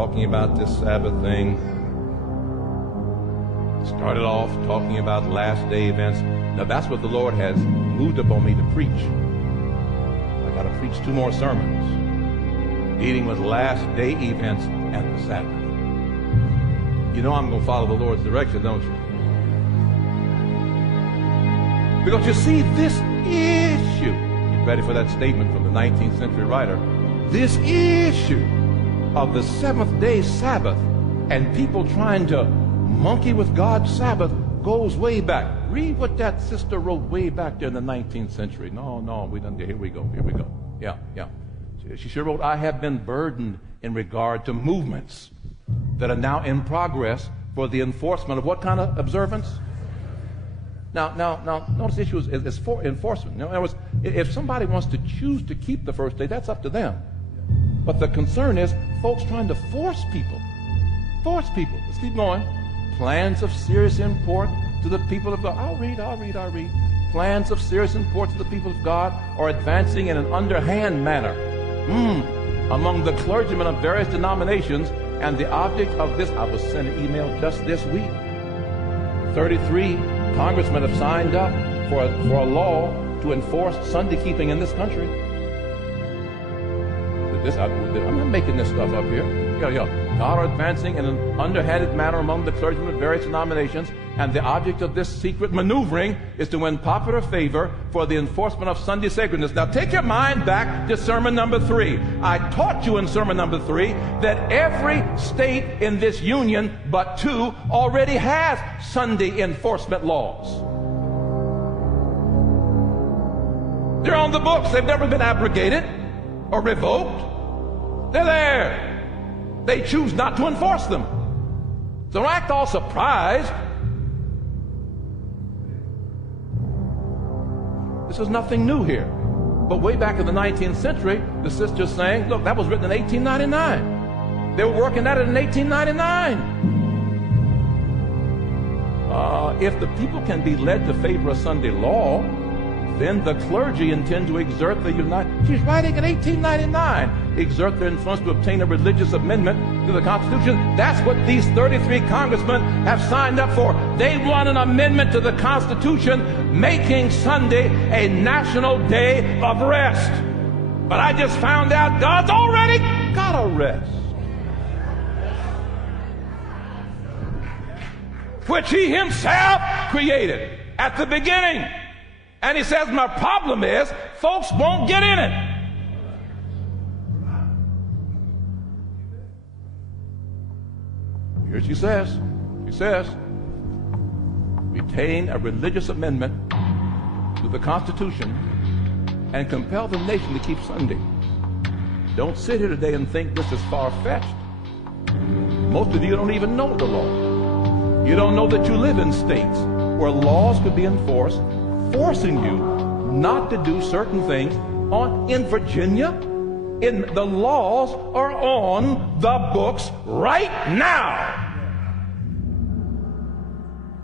talking about this Sabbath thing. Started off talking about last day events. Now that's what the Lord has moved upon me to preach. I got to preach 2 more sermons dealing with last day events and the Sabbath. You know I'm going to follow the Lord's direction, don't you? Because you see, this issue, get ready for that statement from the 19th century writer, this issue of the seventh day Sabbath and people trying to monkey with God's Sabbath goes way back. Read what that sister wrote way back there in the 19th century. No, we done. Here we go. Yeah. She sure wrote, I have been burdened in regard to movements that are now in progress for the enforcement of what kind of observance? Now, notice the issue is for enforcement. In other words, if somebody wants to choose to keep the first day, that's up to them. But the concern is folks trying to force people. Let's keep going. Plans of serious import to the people of God. I'll read. Plans of serious import to the people of God are advancing in an underhand manner among the clergymen of various denominations, and the object of this, I was sent an email just this week. 33 congressmen have signed up for a law to enforce Sunday keeping in this country. I'm not making this stuff up here. God are advancing in an underhanded manner among the clergymen of various denominations, and the object of this secret maneuvering is to win popular favor for the enforcement of Sunday sacredness. Now take your mind back to sermon number 3. I taught you in sermon number 3 that every state in this union but 2 already has Sunday enforcement laws. They're on the books. They've never been abrogated or revoked. They're there. They choose not to enforce them. So don't act all surprised. This is nothing new here. But way back in the 19th century, the sister's saying, look, that was written in 1899. They were working at it in 1899. If the people can be led to favor a Sunday law, then the clergy intend to exert the she's writing in 1899, exert their influence to obtain a religious amendment to the Constitution. That's what these 33 congressmen have signed up for. They want an amendment to the Constitution making Sunday a national day of rest. But I just found out God's already got a rest, which He Himself created at the beginning. And He says, my problem is, folks won't get in it. Here she says, retain a religious amendment to the Constitution and compel the nation to keep Sunday. Don't sit here today and think this is far-fetched. Most of you don't even know the law. You don't know that you live in states where laws could be enforced forcing you not to do certain things. In Virginia, the laws are on the books right now.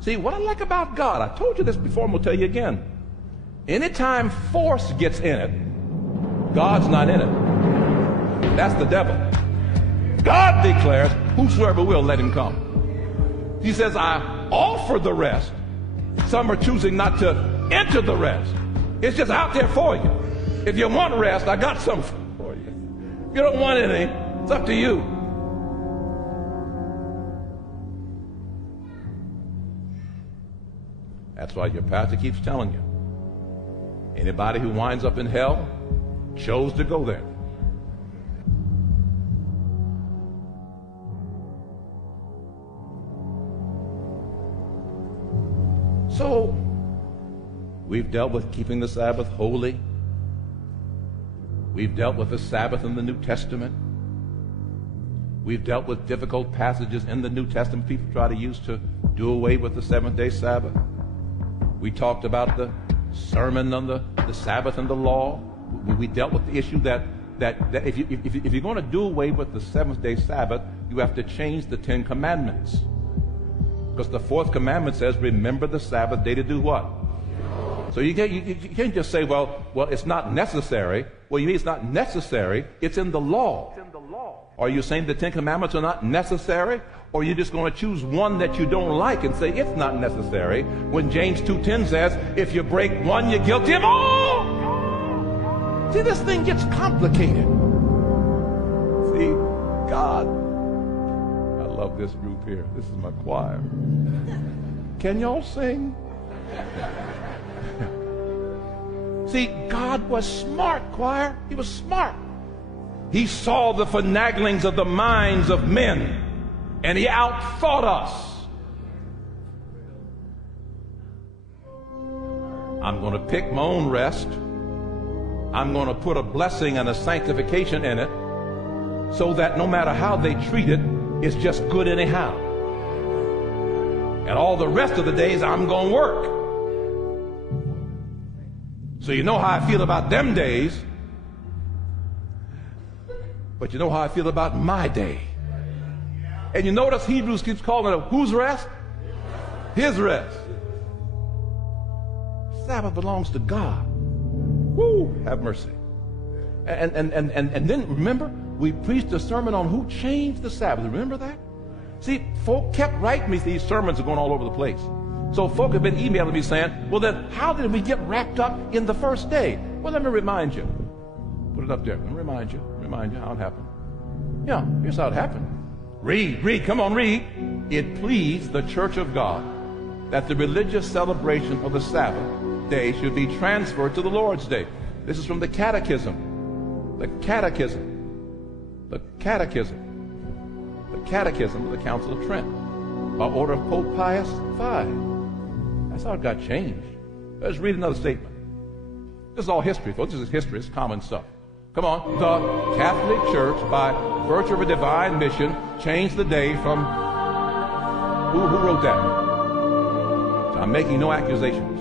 See, what I like about God, I told you this before, I'm going to tell you again. Anytime force gets in it, God's not in it. That's the devil. God declares, whosoever will, let him come. He says, I offer the rest. Some are choosing not to enter the rest. It's just out there for you. If you want rest, I got something for you. If you don't want anything, it's up to you. That's why your pastor keeps telling you, anybody who winds up in hell chose to go there. So, we've dealt with keeping the Sabbath holy. We've dealt with the Sabbath in the New Testament. We've dealt with difficult passages in the New Testament people try to use to do away with the seventh-day Sabbath. We talked about the sermon on the Sabbath and the law. We dealt with the issue that if you're going to do away with the seventh-day Sabbath, you have to change the 10 Commandments. Because the 4th commandment says, remember the Sabbath day to do what? So you can't just say, well, it's not necessary. Well, you mean it's not necessary? It's in the law. Are you saying the Ten Commandments are not necessary? Or are you just going to choose one that you don't like and say it's not necessary? When James 2:10 says, if you break one, you're guilty of all. See, this thing gets complicated. See, God. I love this group here. This is my choir. Can y'all sing? See, God was smart, choir. He was smart. He saw the finaglings of the minds of men, and he outthought us. I'm going to pick my own rest. I'm going to put a blessing and a sanctification in it so that no matter how they treat it, it's just good anyhow. And all the rest of the days, I'm going to work. So you know how I feel about them days, but you know how I feel about my day. And you notice Hebrews keeps calling it whose rest? His rest. Sabbath belongs to God. Woo, have mercy. And then remember, we preached a sermon on who changed the Sabbath. Remember that? See, folk kept writing me these sermons are going all over the place. So folk have been emailing me saying, well then, how did we get wrapped up in the first day? Well, let me remind you. Put it up there. Let me remind you how it happened. Yeah, here's how it happened. Read, come on, read. It pleased the church of God that the religious celebration of the Sabbath day should be transferred to the Lord's day. This is from the Catechism. The Catechism. The Catechism. The Catechism of the Council of Trent by order of Pope Pius V. That's how it got changed. Let's read another statement. This is all history, folks. This is history. It's common stuff. Come on. The Catholic Church, by virtue of a divine mission, changed the day from... Who wrote that? So I'm making no accusations.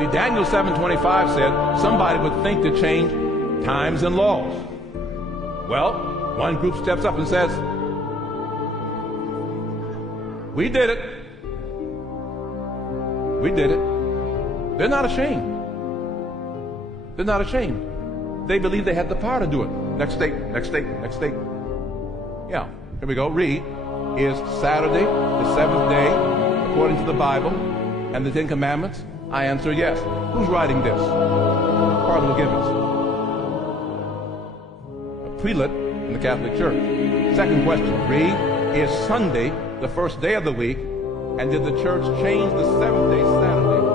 See, Daniel 7:25 said somebody would think to change times and laws. Well, one group steps up and says, we did it. We did it. They're not ashamed. They're not ashamed. They believe they had the power to do it. Next statement, next statement, next statement. Yeah, here we go. Read. Is Saturday the seventh day according to the Bible and the Ten Commandments? I answer yes. Who's writing this? Cardinal Gibbons. A prelate in the Catholic Church. Second question. Read. Is Sunday the first day of the week? And did the church change the seventh day Saturday?